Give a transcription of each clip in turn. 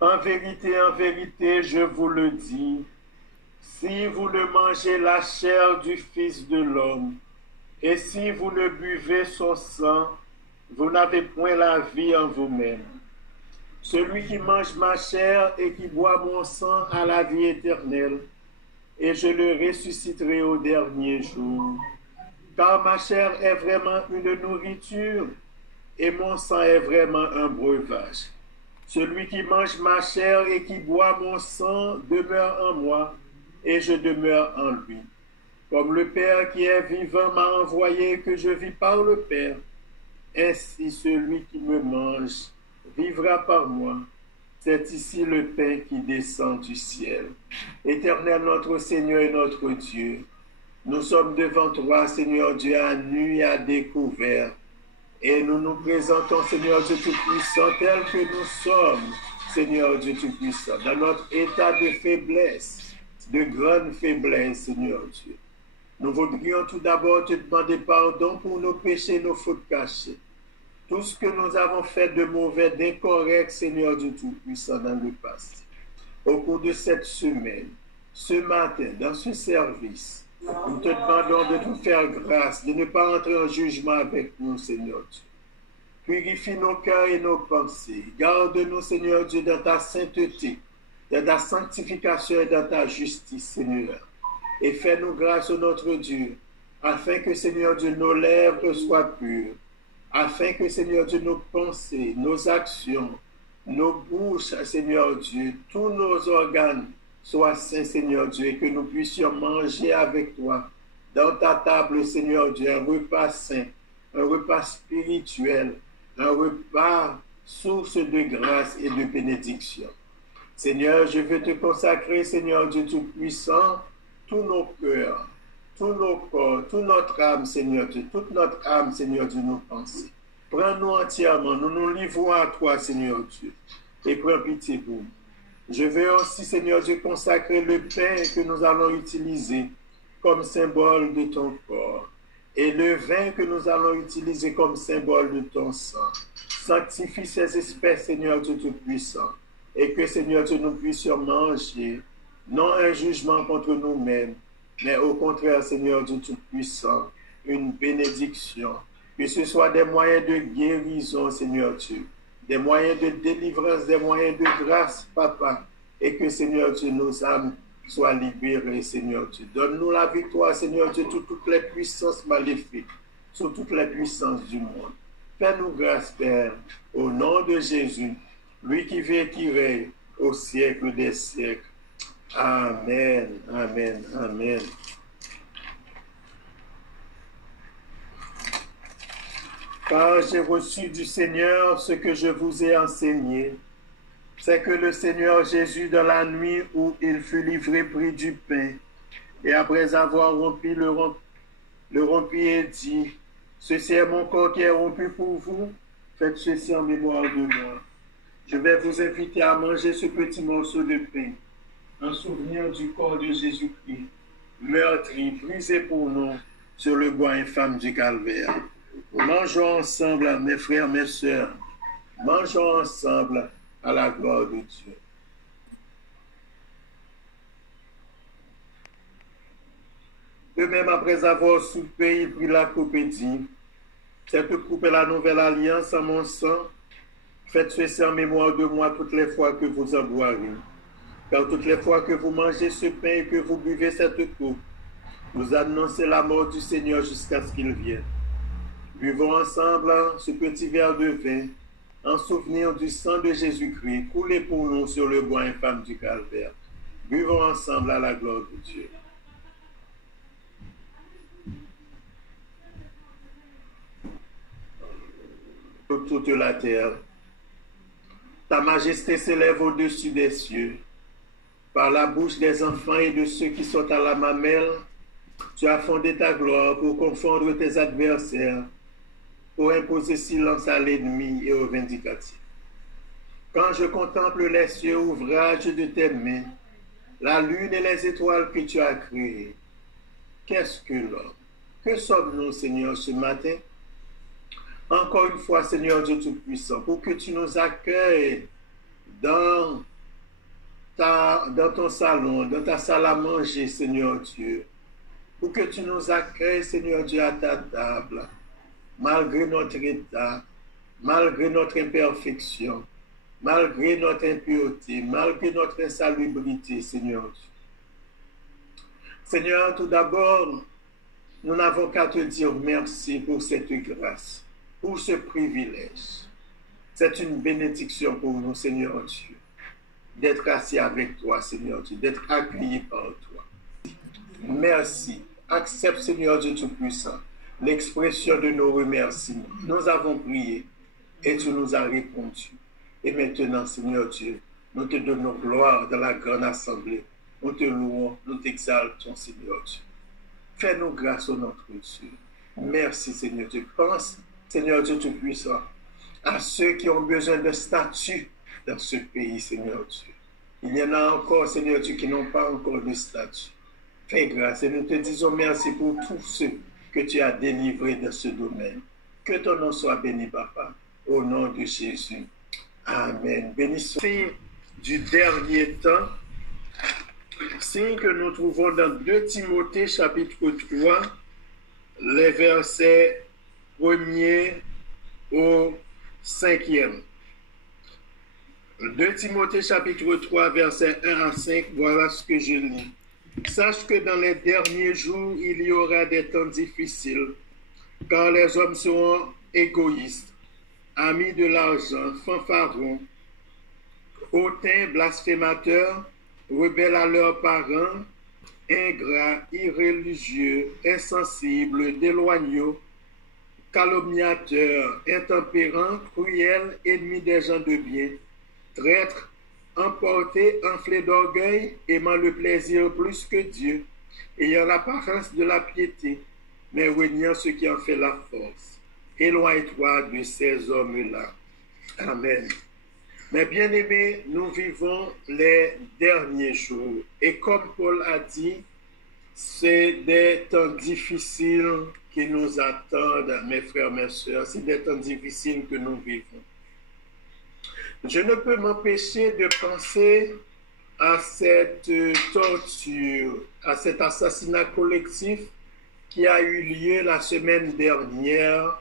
En vérité, je vous le dis, si vous ne mangez la chair du Fils de l'homme, et si vous ne buvez son sang, vous n'avez point la vie en vous-même. Celui qui mange ma chair et qui boit mon sang a la vie éternelle, et je le ressusciterai au dernier jour. Car ma chair est vraiment une nourriture, et mon sang est vraiment un breuvage. Celui qui mange ma chair et qui boit mon sang demeure en moi, et je demeure en lui. Comme le Père qui est vivant m'a envoyé, que je vis par le Père, ainsi celui qui me mange vivra par moi. C'est ici le pain qui descend du ciel. Éternel notre Seigneur et notre Dieu, nous sommes devant toi, Seigneur Dieu, à nu et à découvert. Et nous nous présentons, Seigneur Dieu Tout-Puissant, tel que nous sommes, Seigneur Dieu Tout-Puissant, dans notre état de faiblesse, de grande faiblesse, Seigneur Dieu. Nous voudrions tout d'abord te demander pardon pour nos péchés, nos fautes cachées. Tout ce que nous avons fait de mauvais, d'incorrect, Seigneur Dieu Tout-Puissant, dans le passé. Au cours de cette semaine, ce matin, dans ce service, nous te demandons de nous faire grâce, de ne pas entrer en jugement avec nous, Seigneur Dieu. Purifie nos cœurs et nos pensées. Garde-nous, Seigneur Dieu, dans ta sainteté, dans ta sanctification et dans ta justice, Seigneur. Et fais-nous grâce, ô notre Dieu, afin que, Seigneur Dieu, nos lèvres soient pures, afin que, Seigneur Dieu, nos pensées, nos actions, nos bouches, Seigneur Dieu, tous nos organes soient saints, Seigneur Dieu, et que nous puissions manger avec toi dans ta table, Seigneur Dieu, un repas saint, un repas spirituel, un repas source de grâce et de bénédiction. Seigneur, je veux te consacrer, Seigneur Dieu Tout-Puissant, tous nos cœurs, tous nos corps, toute notre âme, Seigneur Dieu, toute notre âme, Seigneur Dieu, nos pensées. Prends-nous entièrement, nous nous livrons à toi, Seigneur Dieu, et prends pitié pour nous. Je veux aussi, Seigneur Dieu, consacrer le pain que nous allons utiliser comme symbole de ton corps et le vin que nous allons utiliser comme symbole de ton sang. Sanctifie ces espèces, Seigneur Dieu Tout-Puissant, et que, Seigneur Dieu, nous puissions manger, non un jugement contre nous-mêmes, mais au contraire, Seigneur Dieu Tout-Puissant, une bénédiction. Que ce soit des moyens de guérison, Seigneur Dieu, des moyens de délivrance, des moyens de grâce, Papa, et que, Seigneur Dieu, nos âmes soient libérées, Seigneur Dieu. Donne-nous la victoire, Seigneur Dieu, sur toutes les puissances maléfiques, sur toutes les puissances du monde. Fais-nous grâce, Père, au nom de Jésus, lui qui vit et qui règne au siècle des siècles. Amen, amen, amen. Car j'ai reçu du Seigneur ce que je vous ai enseigné, c'est que le Seigneur Jésus, dans la nuit où il fut livré, prit du pain, et après avoir rompu le rompit et dit, « Ceci est mon corps qui est rompu pour vous, faites ceci en mémoire de moi. » Je vais vous inviter à manger ce petit morceau de pain, en souvenir du corps de Jésus-Christ, meurtri, brisé pour nous sur le bois infâme du calvaire. Mangeons ensemble, mes frères, mes sœurs. Mangeons ensemble à la gloire de Dieu. De même, après avoir soupé, il prit la coupe et dit, « Cette coupe est la nouvelle alliance en mon sang. Faites ceci en mémoire de moi toutes les fois que vous en boirez. Car toutes les fois que vous mangez ce pain et que vous buvez cette coupe, vous annoncez la mort du Seigneur jusqu'à ce qu'il vienne. Buvons ensemble ce petit verre de vin en souvenir du sang de Jésus-Christ coulé pour nous sur le bois infâme du calvaire. Buvons ensemble à la gloire de Dieu. Pour toute la terre, ta majesté s'élève au-dessus des cieux. Par la bouche des enfants et de ceux qui sont à la mamelle, tu as fondé ta gloire pour confondre tes adversaires, pour imposer silence à l'ennemi et aux vindicatifs. Quand je contemple les cieux, ouvrage de tes mains, la lune et les étoiles que tu as créées, qu'est-ce que l'homme? Que sommes-nous, Seigneur, ce matin? Encore une fois, Seigneur Dieu Tout-Puissant, pour que tu nous accueilles dans dans ton salon, dans ta salle à manger, Seigneur Dieu, pour que tu nous accueilles, Seigneur Dieu, à ta table, malgré notre état, malgré notre imperfection, malgré notre impureté, malgré notre insalubrité, Seigneur Dieu. Seigneur, tout d'abord, nous n'avons qu'à te dire merci pour cette grâce, pour ce privilège. C'est une bénédiction pour nous, Seigneur Dieu, d'être assis avec toi, Seigneur Dieu, d'être accueillis par toi. Merci. Accepte, Seigneur Dieu Tout-Puissant, l'expression de nos remerciements. Nous avons prié et tu nous as répondu. Et maintenant, Seigneur Dieu, nous te donnons gloire dans la grande assemblée. Nous te louons, nous t'exaltons, Seigneur Dieu. Fais-nous grâce au notre Dieu. Merci, Seigneur Dieu. Pense, Seigneur Dieu Tout-Puissant, à ceux qui ont besoin de statut dans ce pays, Seigneur Dieu. Il y en a encore, Seigneur Dieu, qui n'ont pas encore de statut. Fais grâce et nous te disons merci pour tous ceux que tu as délivrés dans ce domaine. Que ton nom soit béni, Papa, au nom de Jésus. Amen. Bénissons du dernier temps, signe que nous trouvons dans 2 Timothée chapitre 3, les versets 1er au 5e. 2 Timothée chapitre 3, versets 1 à 5, voilà ce que je lis. Sache que dans les derniers jours, il y aura des temps difficiles, car les hommes seront égoïstes, amis de l'argent, fanfarons, hautains, blasphémateurs, rebelles à leurs parents, ingrats, irréligieux, insensibles, déloyaux, calomniateurs, intempérants, cruels, ennemis des gens de bien, traîtres, emportés, enflés d'orgueil, aimant le plaisir plus que Dieu, ayant l'apparence de la piété, mais reniant ce qui en fait la force. Éloigne-toi de ces hommes-là. Amen. Mais bien aimés, nous vivons les derniers jours. Et comme Paul a dit, c'est des temps difficiles qui nous attendent, mes frères, mes sœurs. C'est des temps difficiles que nous vivons. Je ne peux m'empêcher de penser à cette torture, à cet assassinat collectif qui a eu lieu la semaine dernière,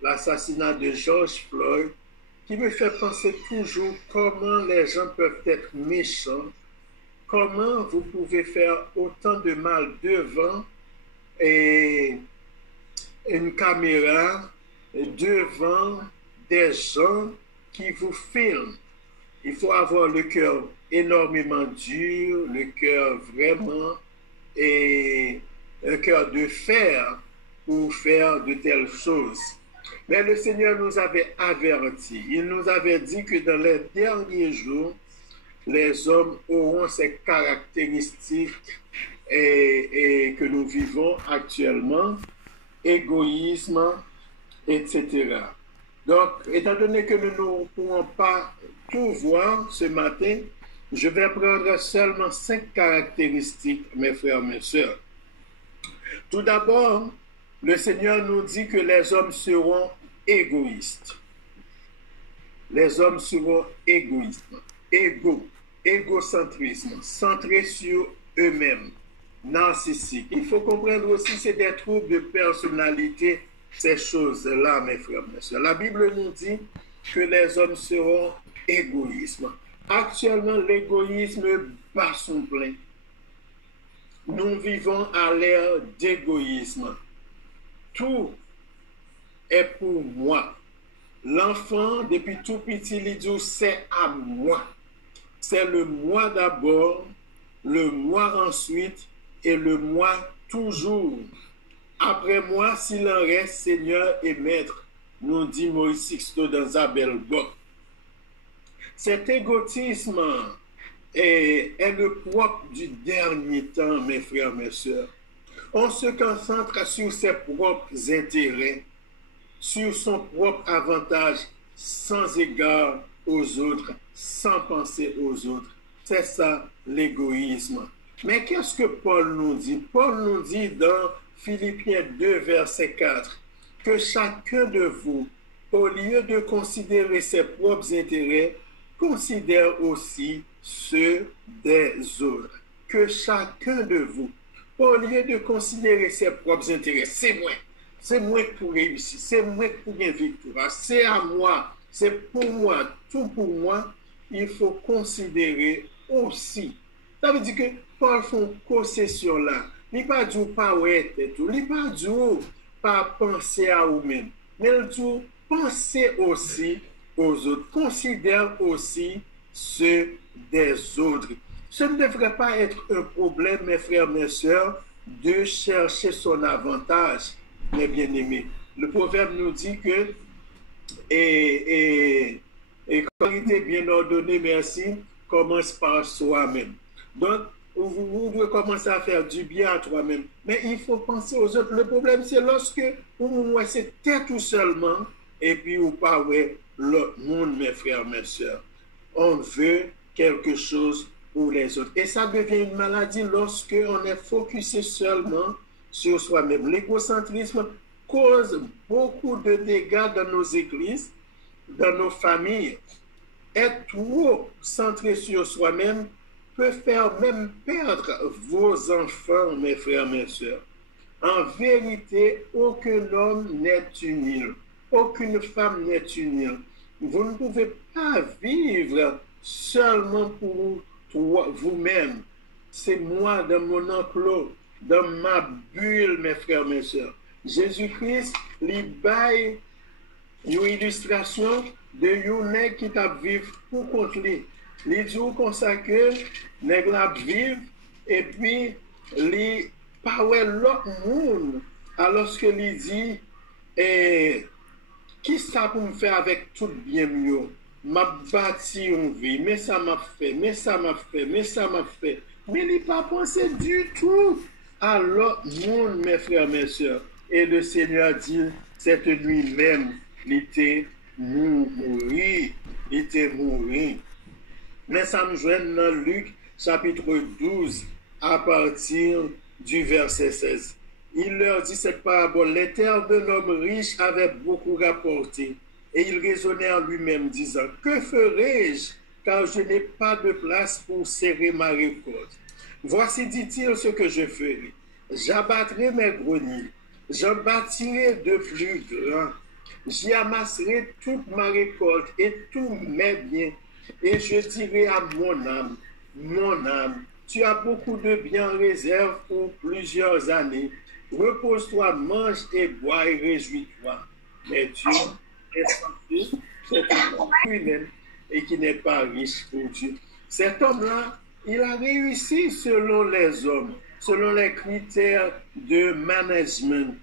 l'assassinat de George Floyd, qui me fait penser toujours comment les gens peuvent être méchants, comment vous pouvez faire autant de mal devant une caméra, devant des gens qui vous filment. Il faut avoir le cœur énormément dur, le cœur vraiment, et un cœur de fer pour faire de telles choses. Mais le Seigneur nous avait avertis. Il nous avait dit que dans les derniers jours, les hommes auront ces caractéristiques et que nous vivons actuellement, égoïsme, etc. Donc, étant donné que nous ne pourrons pas tout voir ce matin, je vais prendre seulement 5 caractéristiques, mes frères, mes sœurs. Tout d'abord, le Seigneur nous dit que les hommes seront égoïstes. Les hommes seront égoïstes. Égocentrisme, centrés sur eux-mêmes, narcissiques. Il faut comprendre aussi que c'est des troubles de personnalité, ces choses-là, mes frères, mes sœurs. La Bible nous dit que les hommes seront égoïstes. Actuellement, l'égoïsme bat son plein. Nous vivons à l'ère d'égoïsme. Tout est pour moi. L'enfant, depuis tout petit, il dit c'est à moi. C'est le moi d'abord, le moi ensuite et le moi toujours. Après moi, s'il en reste, Seigneur et Maître, nous dit Maurice Sixto dans Zabel Boc. Cet égotisme est le propre du dernier temps, mes frères, mes sœurs. On se concentre sur ses propres intérêts, sur son propre avantage, sans égard aux autres, sans penser aux autres. C'est ça l'égoïsme. Mais qu'est-ce que Paul nous dit? Paul nous dit dans Philippiens 2, verset 4, que chacun de vous, au lieu de considérer ses propres intérêts, considère aussi ceux des autres. Que chacun de vous, au lieu de considérer ses propres intérêts, c'est moi pour réussir, c'est moi pour gagner victoire, c'est à moi, c'est pour moi, tout pour moi, il faut considérer aussi. Ça veut dire que Paul fait une concession là. Il n'est pas dit pas ouais, il n'est pas dit pas penser à vous-même, mais il dit penser aussi aux autres, considère aussi ceux des autres. Ce ne devrait pas être un problème, mes frères, mes sœurs, de chercher son avantage, mes bien-aimés. Le proverbe nous dit que et qualité bien ordonnée, merci, commence par soi-même. Donc, vous devez commencer à faire du bien à toi-même. Mais il faut penser aux autres. Le problème, c'est lorsque vous c'est tout seulement, et puis vous parlez l'autre monde, mes frères, mes sœurs. On veut quelque chose pour les autres. Et ça devient une maladie lorsque on est focusé seulement sur soi-même. L'égocentrisme cause beaucoup de dégâts dans nos églises, dans nos familles. Être trop centré sur soi-même peut faire même perdre vos enfants, mes frères, mes sœurs. En vérité, aucun homme n'est une île. Aucune femme n'est une île. Vous ne pouvez pas vivre seulement pour vous-même. C'est moi, dans mon enclos, dans ma bulle, mes frères, mes sœurs. Jésus-Christ, il baille une illustration de un qui t'a vivre pour contre lui. Il dit comme ça que nèg la vivre et puis il parle l'autre monde alors que il dit qui ça pour me faire avec tout bien mieux m'a bâti une vie mais ça m'a fait mais ça m'a fait mais il pas pensé du tout à l'autre monde mes frères mes sœurs et le Seigneur dit cette nuit même il était mouru mais ça me joint dans Luc chapitre 12 à partir du verset 16. Il leur dit cette parabole. Les terres d'un homme riche avaient beaucoup rapporté. Et il raisonnait en lui-même, disant, que ferai-je, car je n'ai pas de place pour serrer ma récolte. Voici, dit-il, ce que je ferai. J'abattrai mes greniers, j'en bâtirai de plus grands. J'y amasserai toute ma récolte et tous mes biens. Et je dirai à mon âme, tu as beaucoup de biens en réserve pour plusieurs années. Repose-toi, mange et bois et réjouis-toi. Mais Dieu est censé, c'est un homme lui-même et qui n'est pas riche pour Dieu. Cet homme-là, il a réussi selon les hommes, selon les critères de management.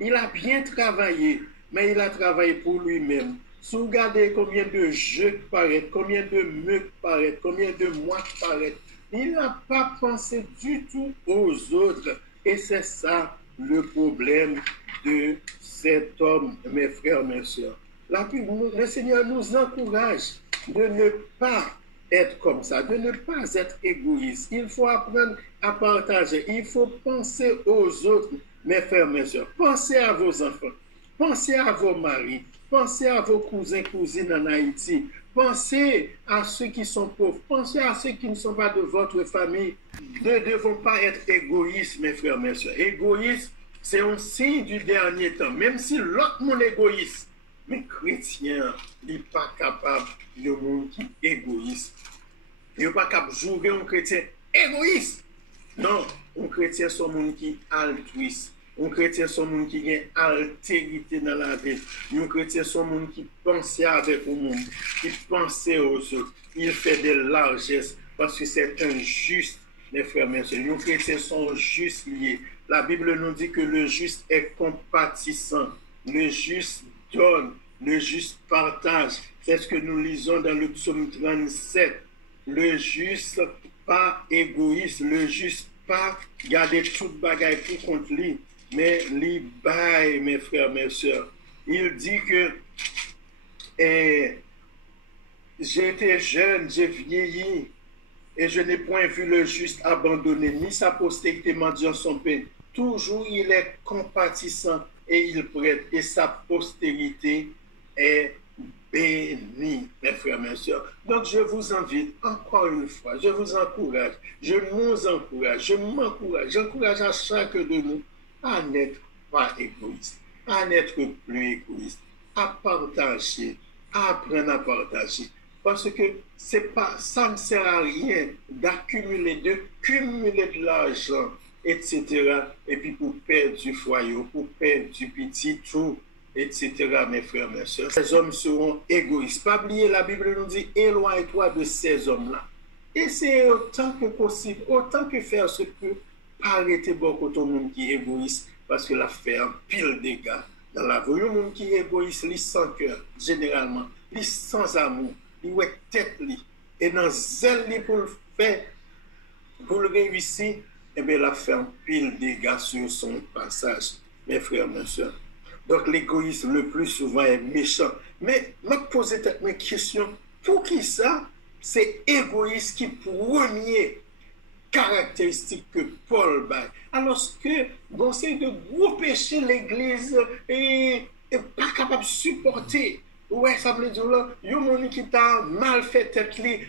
Il a bien travaillé, mais il a travaillé pour lui-même. Si vous regardez combien de jeux paraissent, combien de meutes paraissent, combien de mois paraissent, il n'a pas pensé du tout aux autres. Et c'est ça le problème de cet homme, mes frères, mes sœurs. Le Seigneur nous encourage de ne pas être comme ça, de ne pas être égoïste. Il faut apprendre à partager. Il faut penser aux autres, mes frères, mes sœurs. Pensez à vos enfants. Pensez à vos maris. Pensez à vos cousins, cousines en Haïti. Pensez à ceux qui sont pauvres. Pensez à ceux qui ne sont pas de votre famille. Ne devons pas être égoïstes, mes frères, mes soeurs. Égoïste, c'est un signe du dernier temps. Même si l'autre monde est égoïste, mais chrétien, il n'est pas capable de monde qui est égoïste. Il n'est pas capable de jouer un chrétien égoïste. Non, un chrétien, c'est un monde qui est altruiste. Un chrétien, c'est un monde qui a altérité dans la vie. Un chrétien, c'est un monde qui pense avec le monde, qui pense aux autres. Il fait de largesses parce que c'est un juste, mes frères, mes soeurs. Nos chrétiens sont juste liés. La Bible nous dit que le juste est compatissant. Le juste donne. Le juste partage. C'est ce que nous lisons dans le psaume 37. Le juste, pas égoïste. Le juste, pas garder toute bagaille pour contre lui. Mais l'Ibaï, mes frères, mes sœurs, il dit que j'étais jeune, j'ai vieilli, et je n'ai point vu le juste abandonné, ni sa postérité mendiant son pain. Toujours il est compatissant et il prête, et sa postérité est béni, mes frères, mes sœurs. Donc, je vous invite encore une fois, je vous encourage, je nous encourage, je m'encourage, j'encourage à chacun de nous à n'être pas égoïste, à n'être plus égoïste, à partager, à apprendre à partager. Parce que ça ne sert à rien d'accumuler, de cumuler de l'argent, etc. Et puis pour perdre du foyer, pour perdre du petit tout, etc. Mes frères, mes soeurs. Ces hommes seront égoïstes. Pas oublier, la Bible nous dit, éloigne-toi de ces hommes-là. Et c'est autant que possible, autant que faire se peut, pas arrêter beaucoup de monde qui est égoïste, parce que la fait un pile de dégâts dans la vie. Le monde qui est égoïste, il sans cœur, généralement, il sans amour, il est tête, et dans zèle pour le faire, pour le réussir, eh bien, il a fait un pile de dégâts sur son passage, mes frères, mes soeurs. Donc, l'égoïsme, le plus souvent, est méchant. Mais, je me pose une question, pour qui ça, c'est égoïste qui premier caractéristique que Paul baille. Alors que, bon, c'est de gros péchés, l'Église est pas capable de supporter. Ouais, ça veut dire là, il y a des gens qui t'a mal fait tête li,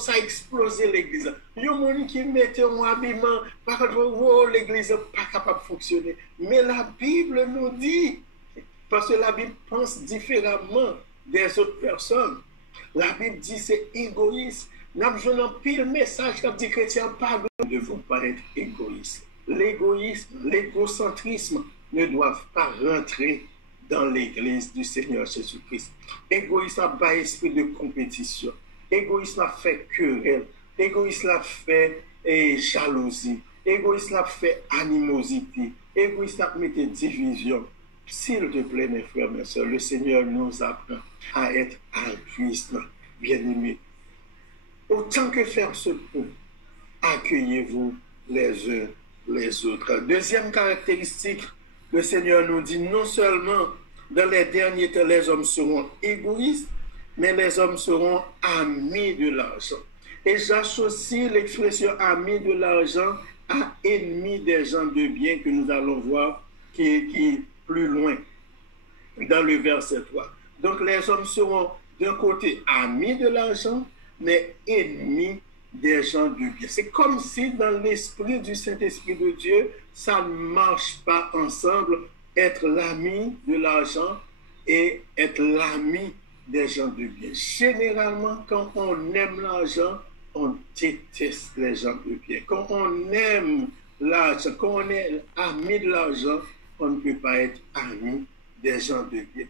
ça a explosé l'église. Il y a des gens qui mettent un habillement, par contre, l'église n'est pas capable de fonctionner. Mais la Bible nous dit, parce que la Bible pense différemment des autres personnes. La Bible dit c'est égoïste. Nous avons un pile message qui dit chrétien, pas nous ne devons pas être égoïstes. L'égoïsme, l'égocentrisme ne doivent pas rentrer dans l'église du Seigneur Jésus-Christ. Égoïsme n'a pas esprit de compétition. Égoïsme a fait querelle. Égoïsme a fait jalousie. Égoïsme a fait animosité. Égoïsme a mis division. S'il te plaît, mes frères, mes soeurs, le Seigneur nous apprend à être altruistes, bien-aimés. Autant que faire se peut, accueillez-vous les uns les autres. Deuxième caractéristique, le Seigneur nous dit non seulement dans les derniers temps, les hommes seront égoïstes, mais les hommes seront amis de l'argent. Et j'associe l'expression amis de l'argent à ennemis des gens de bien que nous allons voir qui est plus loin dans le verset 3. Donc les hommes seront d'un côté amis de l'argent, mais ennemis des gens de bien. C'est comme si dans l'esprit du Saint-Esprit de Dieu, ça ne marche pas ensemble, être l'ami de l'argent et être l'ami des gens de bien. Généralement, quand on aime l'argent, on déteste les gens de bien. Quand on aime l'argent, quand on est ami de l'argent, on ne peut pas être ami des gens de bien.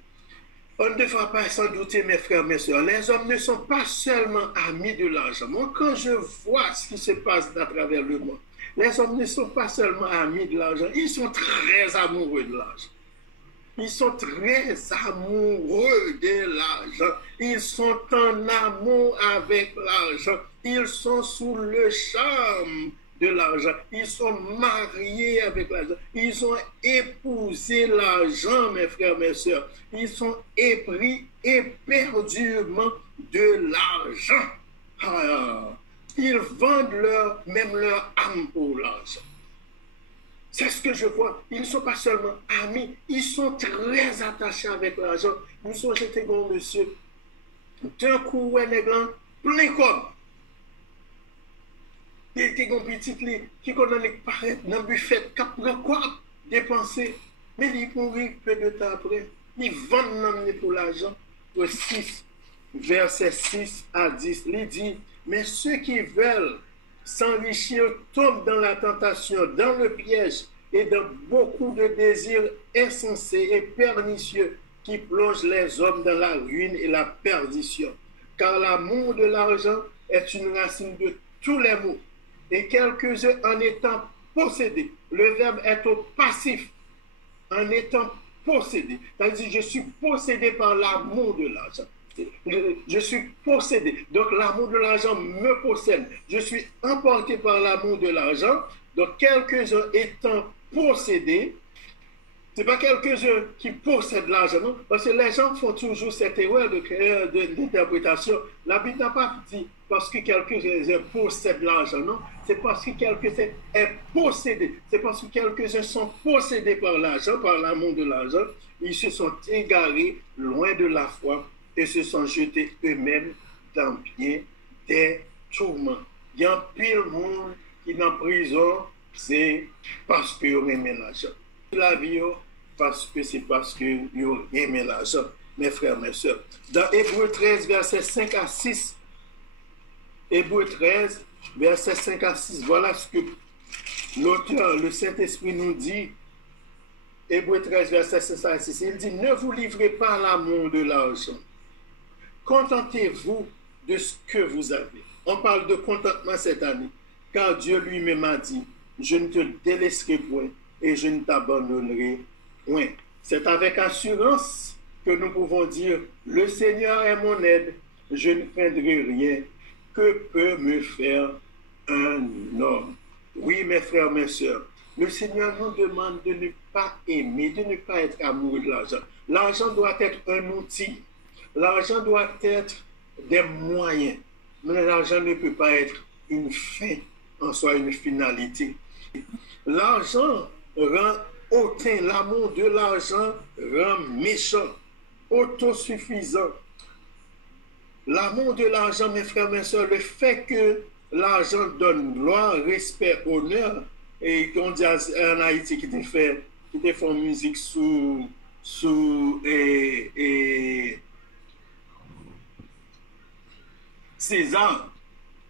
On ne devra pas s'en douter, mes frères, mes soeurs. Les hommes ne sont pas seulement amis de l'argent. Moi, quand je vois ce qui se passe à travers le monde, les hommes ne sont pas seulement amis de l'argent, ils sont très amoureux de l'argent. Ils sont très amoureux de l'argent. Ils sont en amour avec l'argent. Ils sont sous le charme de l'argent. Ils sont mariés avec l'argent. Ils ont épousé l'argent, mes frères, mes sœurs. Ils sont épris éperdument de l'argent. Ils vendent même leur âme pour l'argent. C'est ce que je vois. Ils ne sont pas seulement amis, ils sont très attachés avec l'argent. Nous sommes jetés comme monsieur. D'un coup, un néglan, plein comme. Il était un petit qui connaît paraître dans le buffet, qui prend quoi dépenser. Mais il mourit peu de temps après. Il vend l'amener pour l'argent. Au 6, verset 6 à 10, il dit, mais ceux qui veulent s'enrichir tombent dans la tentation, dans le piège et dans beaucoup de désirs insensés et pernicieux qui plongent les hommes dans la ruine et la perdition. Car l'amour de l'argent est une racine de tous les maux. Et quelques-uns en étant possédés, le verbe est au passif, en étant possédé. C'est-à-dire, je suis possédé par l'amour de l'argent. Je suis possédé. Donc, l'amour de l'argent me possède. Je suis emporté par l'amour de l'argent. Donc, quelques-uns étant possédés, ce n'est pas quelques-uns qui possèdent l'argent, non? Parce que les gens font toujours cette erreur d'interprétation. La Bible n'a pas dit parce que quelques-uns possèdent l'argent, non? C'est parce que quelques-uns est possédé. C'est parce que quelques-uns sont possédés par l'argent, par l'amour de l'argent. Ils se sont égarés loin de la foi et se sont jetés eux-mêmes dans bien des tourments. Il y a un pile monde qui est en prison, c'est parce que vous aimez l'argent. La vie, c'est parce que vous aimez l'argent, mes frères, mes soeurs. Dans Hébreux 13, versets 5 à 6, Hébreux 13, versets 5 à 6, voilà ce que l'auteur, le Saint-Esprit nous dit. Hébreux 13, verset 5 à 6, il dit, ne vous livrez pas à l'amour de l'argent. Contentez-vous de ce que vous avez. On parle de contentement cette année, car Dieu lui-même a dit, je ne te délaisserai point et je ne t'abandonnerai point. C'est avec assurance que nous pouvons dire, le Seigneur est mon aide, je ne craindrai rien. Que peut me faire un homme? Oui, mes frères, mes soeurs, le Seigneur nous demande de ne pas aimer, de ne pas être amoureux de l'argent. L'argent doit être un outil. L'argent doit être des moyens. Mais l'argent ne peut pas être une fin en soi, une finalité. L'argent rend hautain. L'amour de l'argent rend méchant, autosuffisant. L'amour de l'argent, mes frères, mes soeurs, le fait que l'argent donne gloire, respect, honneur, et qu'on dit en Haïti qui te fait musique sous César.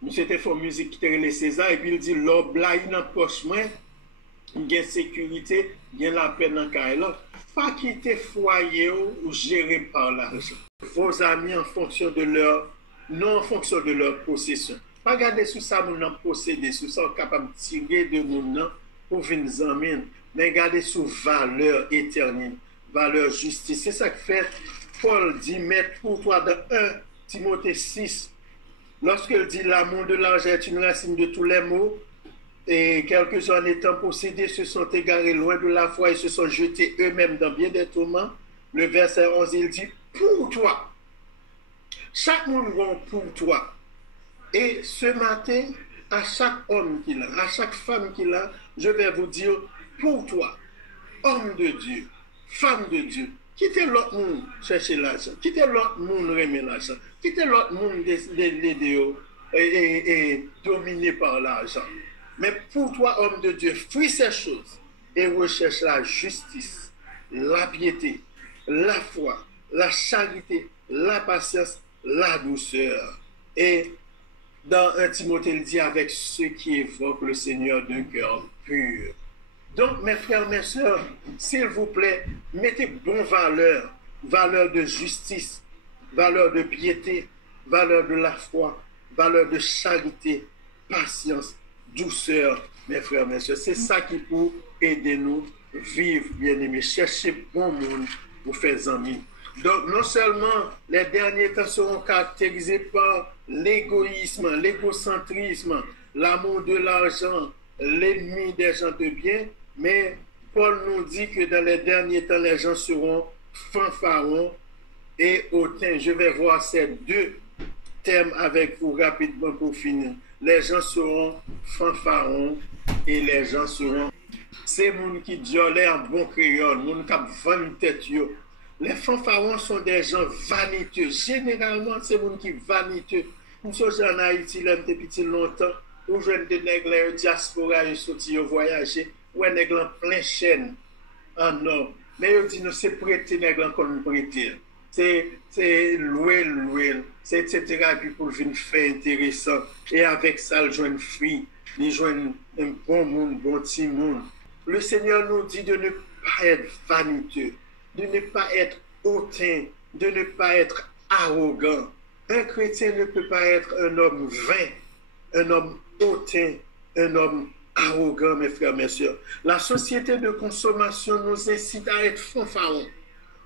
Monsieur te fait musique qui te relève César, et puis il dit, l'or blaye dans poche moins, il y a sécurité, il y a la paix dans le cas. Pas quitter foyer ou géré par l'argent. Vos amis en fonction de leur, non en fonction de leur possession. Pas garder sous ça, mon nom posséder, sous ça, capable de tirer de mon nom pour venir en mais garder sous valeur éternelle, valeur justice. C'est ça que fait Paul dit, mais pour toi dans 1 Timothée 6, lorsqu'il dit l'amour de l'argent est une racine de tous les maux, et quelques-uns en étant possédés se sont égarés loin de la foi et se sont jetés eux-mêmes dans bien des tourments. Le verset 11, il dit, pour toi. Chaque monde va pour toi. Et ce matin, à chaque homme qu'il a, à chaque femme qu'il a, je vais vous dire, pour toi, homme de Dieu, femme de Dieu, quittez l'autre monde chercher l'argent, quittez l'autre monde remettre l'argent, quittez l'autre monde l'aider et dominé par l'argent. Mais pour toi, homme de Dieu, fuis ces choses et recherche la justice, la piété, la foi, la charité, la patience, la douceur. Et dans 1 Timothée, il dit avec ceux qui évoquent le Seigneur d'un cœur pur. Donc, mes frères, mes sœurs, s'il vous plaît, mettez bonne valeur, valeur de justice, valeur de piété, valeur de la foi, valeur de charité, patience, douceur, mes frères, mes sœurs. C'est ça qui peut aider nous vivre, bien-aimés. Cherchez bon monde pour faire amis. Donc, non seulement les derniers temps seront caractérisés par l'égoïsme, l'égocentrisme, l'amour de l'argent, l'ennemi des gens de bien, mais Paul nous dit que dans les derniers temps, les gens seront fanfarons et hautains. Je vais voir ces deux thèmes avec vous rapidement pour finir. Les gens seront fanfarons et les gens seront... C'est moun qui diolent en bon créole, moun qui vend tête yo. Les fanfarons sont des gens vaniteux. Généralement, c'est moun qui vaniteux. Nous sommes en Haïti, là, depuis longtemps, où je des nègres diaspora, ils sont voyager, ou un nègre en plein chaîne, en or. Mais ils disent, c'est prêter nègre comme prêter. C'est louer, c'est etc. Et puis pour une fait intéressant. Et avec ça, ils joignent fruit, ils joignent un bon monde, bon petit monde. Le Seigneur nous dit de ne pas être vaniteux, de ne pas être hautain, de ne pas être arrogant. Un chrétien ne peut pas être un homme vain, un homme hautain, un homme arrogant, mes frères, mes sœurs. La société de consommation nous incite à être fanfarons.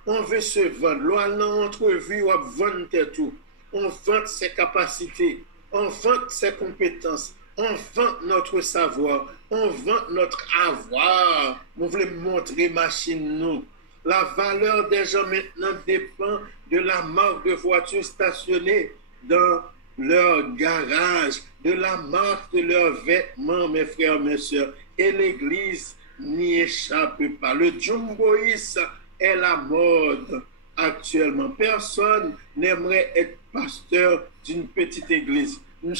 On veut se vendre. L'on a entrevu, on vend tout. On vend ses capacités, on vend ses compétences, on vend notre savoir, on vend notre avoir. On veut montrer machine nous. La valeur des gens maintenant dépend de la marque de voitures stationnées dans leur garage, de la marque de leurs vêtements, mes frères, mes sœurs. Et l'Église n'y échappe pas. Le jumboïsme est la mode. actuellement. Personne n'aimerait être pasteur d'une petite église. Nous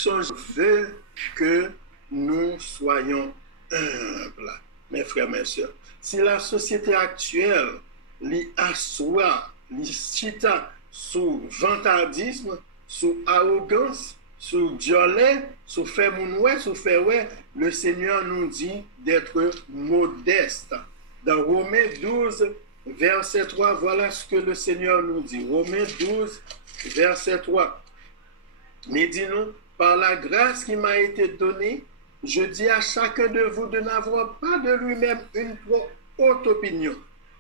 veut que nous soyons humbles, mes frères, mes sœurs. Si la société actuelle l'y assoit, l'y chita sous vantardisme, sous arrogance, sous diolet, sous fait mounoué, sous fait ouais, le Seigneur nous dit d'être modeste. Dans Romains 12, verset 3, voilà ce que le Seigneur nous dit. Romains 12, verset 3. Mais dis-nous, par la grâce qui m'a été donnée, je dis à chacun de vous de n'avoir pas de lui-même une trop haute opinion,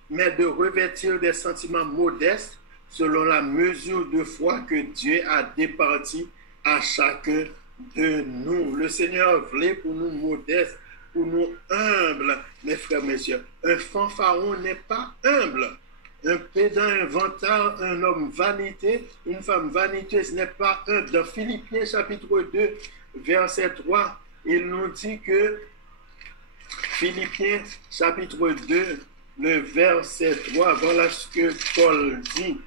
mais de revêtir des sentiments modestes selon la mesure de foi que Dieu a départie à chacun de nous. Le Seigneur voulait pour nous modestes, pour nous humbles, mes frères, mes sœurs. Un fanfaron n'est pas humble. Un pédant, un vantard, un homme vanité, une femme vaniteuse n'est pas humble. Dans Philippiens chapitre 2, verset 3, il nous dit que, Philippiens chapitre 2, le verset 3, voilà ce que Paul dit.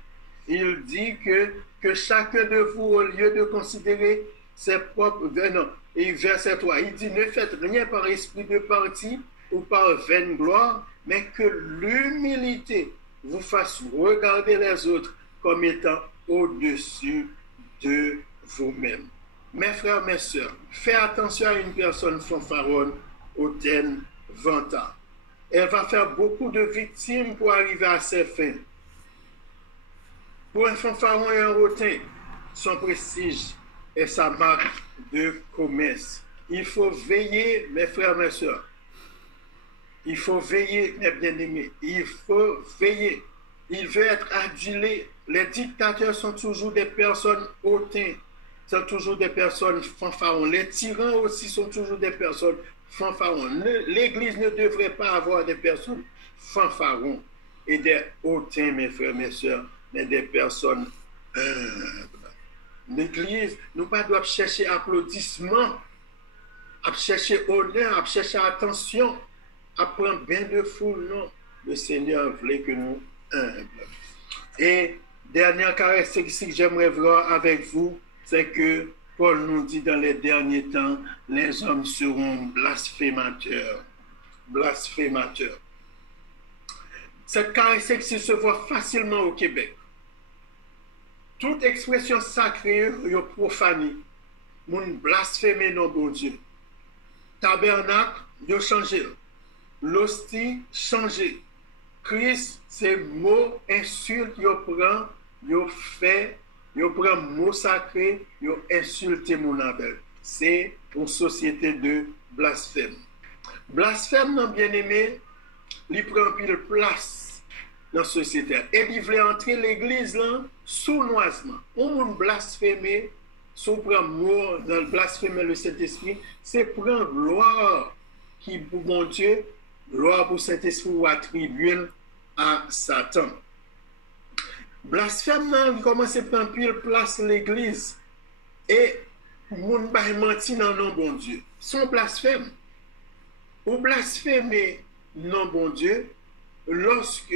Il dit que chacun de vous, au lieu de considérer ses propres... Non, et verset 3, il dit, ne faites rien par esprit de parti ou par vaine gloire, mais que l'humilité vous fasse regarder les autres comme étant au-dessus de vous-même. Mes frères, mes sœurs, faites attention à une personne fanfaronne, hautaine, vantard. Elle va faire beaucoup de victimes pour arriver à ses fins. Pour un fanfaron et un hautain, son prestige est sa marque de commerce. Il faut veiller, mes frères, mes sœurs. Il faut veiller, mes bien-aimés. Il faut veiller. Il veut être adulé. Les dictateurs sont toujours des personnes hautaines, sont toujours des personnes fanfarons. Les tyrans aussi sont toujours des personnes fanfarons. L'Église ne devrait pas avoir des personnes fanfarons et des hautains, mes frères, mes sœurs, mais des personnes humbles. L'Église, nous ne doit pas chercher applaudissements, à chercher honneur, à chercher attention, à prendre bien de foule. Non, le Seigneur voulait que nous humbles. Et dernière caractéristique que j'aimerais voir avec vous, c'est que Paul nous dit dans les derniers temps, les hommes seront blasphémateurs. Blasphémateurs. Cette caractéristique se voit facilement au Québec. Toute expression sacrée est profanée. Moun blasphémer non bon Dieu. Tabernacle, yo changé. L'hostie, changé. Christ, c'est mot insulte, yo prend mot sacré, yo insulte mon abel. C'est une société de blasphème. Blasphème, non bien aimé, il prend pile place dans la société. Et il voulait entrer l'église là, sournoisement. On moun blasphémer, sous prend mot dans le blasphémer le Saint-Esprit, c'est prendre gloire qui pour mon Dieu, gloire pour Saint-Esprit ou attribuer à Satan. Blasphème, il commence à prendre pile place l'église. Et moun ba menti dans non bon Dieu. Son blasphème. Ou blasphémer non bon Dieu lorsque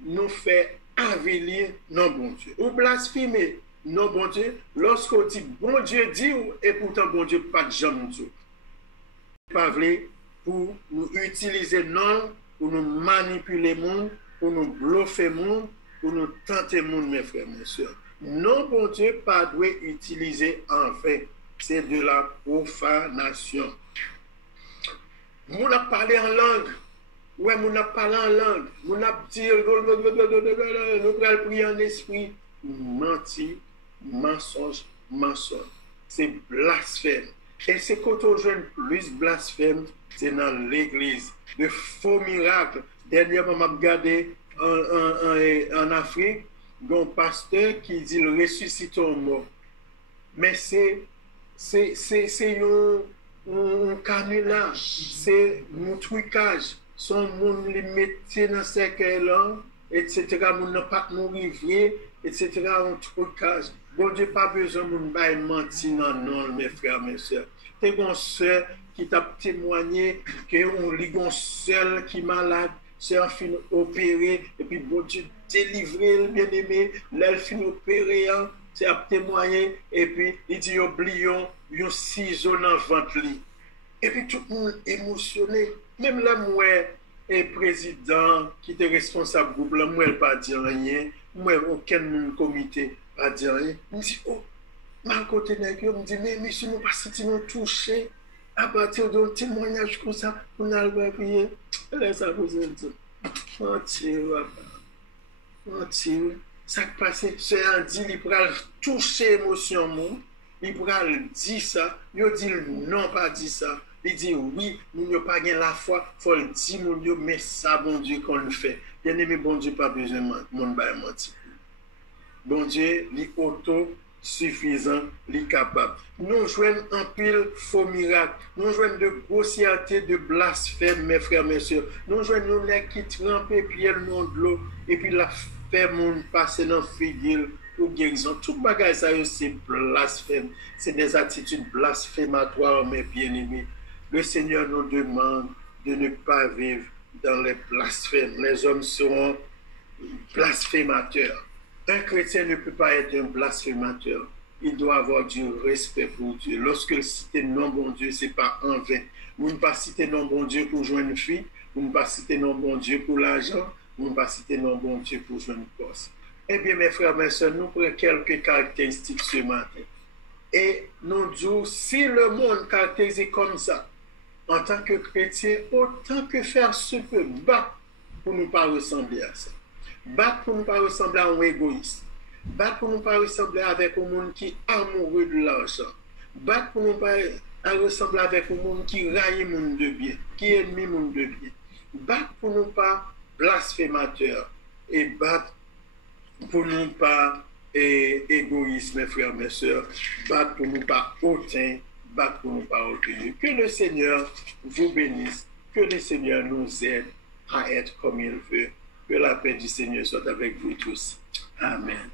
nous fait avilir non bon Dieu. Ou blasphémer non bon Dieu lorsqu'on dit bon Dieu dit et pourtant bon Dieu pas de jamais dit. Pas vrai pour nous utiliser non, pour nous manipuler monde, pour nous bluffer monde, pour nous tenter monde, mes frères, mes sœurs. Non bon Dieu pas doit utiliser en fait. C'est de la profanation. Moun a parlé en langue. Ouais, moun a parlé en langue. Moun a dit, nous allons prier en esprit. Menti, mensonge, mensonge. C'est blasphème. Et c'est quand on jeune plus blasphème, c'est dans l'église. De faux miracles. Dernièrement, m'a regardé en Afrique, un pasteur qui dit le ressuscite au mort. Mais c'est un canular, c'est un trucage. Son monde les mettait dans ce qu'elle etc. Mon n'a pas mourir vrai, etc. Un trucage. Bon Dieu, pas besoin de mentir non, mes frères, mes soeurs. T'es une soeur qui t'a témoigné qu'on lit une seule qui est malade, c'est un fin opéré, et puis bon Dieu délivrer, bien-aimé, là, il finit opérer, c'est à témoigner, et puis, il dit, oublions, yon ciseau dans le ventre. Et puis, tout le monde émotionné. Même là, moi, et président qui était responsable du groupe, là, moi, il pas dit rien. Moi, aucun comité pas dit rien. Je me dis, oh, ma côté nègre, me dit, mais monsieur, nous pas senti nous toucher à partir d'un témoignage comme ça, on a le prier. Là, ça vous dit, mentir, mentir. Ça qui passe, c'est un dit, il pourra toucher l'émotion, il pourra dire ça, il dit non, pas dire ça. Il dit oui, nous n'avons pas gagné la foi, il faut le dire, mais ça, bon Dieu, qu'on le fait. Bien aimé, bon Dieu, pas besoin de mentir. Bon Dieu, il est autosuffisant, il est capable. Nous jouons un pile faux miracle. Nous jouons de grossièreté, de blasphème, mes frères, mes soeurs. Nous jouons nous qui trempent et puis le nom de l'eau, et puis la fait mon passer dans le figuier pour guérison. Tout bagage, ça, c'est blasphème. C'est des attitudes blasphématoires, mes bien-aimés. Le Seigneur nous demande de ne pas vivre dans les blasphèmes. Les hommes seront blasphémateurs. Un chrétien ne peut pas être un blasphémateur. Il doit avoir du respect pour Dieu. Lorsque il cite non bon Dieu, ce n'est pas en vain. Vous ne pas citer non bon Dieu pour joindre une fille, vous ne pas citer non bon Dieu pour l'argent, vous ne pas citer non bon Dieu pour joindre une poste. Eh bien, mes frères, mes soeurs, nous prenons quelques caractéristiques ce matin. Et nous disons, si le monde caractérisé comme ça, en tant que chrétien, autant que faire se peut, battre pour ne pas ressembler à ça. Battre pour ne pas ressembler à un égoïste. Battre pour ne pas ressembler avec un monde qui est amoureux de l'argent. Battre pour ne pas ressembler avec un monde qui raille le monde de bien, qui aime le monde de bien. Battre pour ne pas blasphémateur. Et battre pour ne pas égoïste, mes frères, mes soeurs. Battre pour ne pas hautain. Battre pour ne pas orgueilleux. Que le Seigneur vous bénisse. Que le Seigneur nous aide à être comme il veut. Que la paix du Seigneur soit avec vous tous. Amen.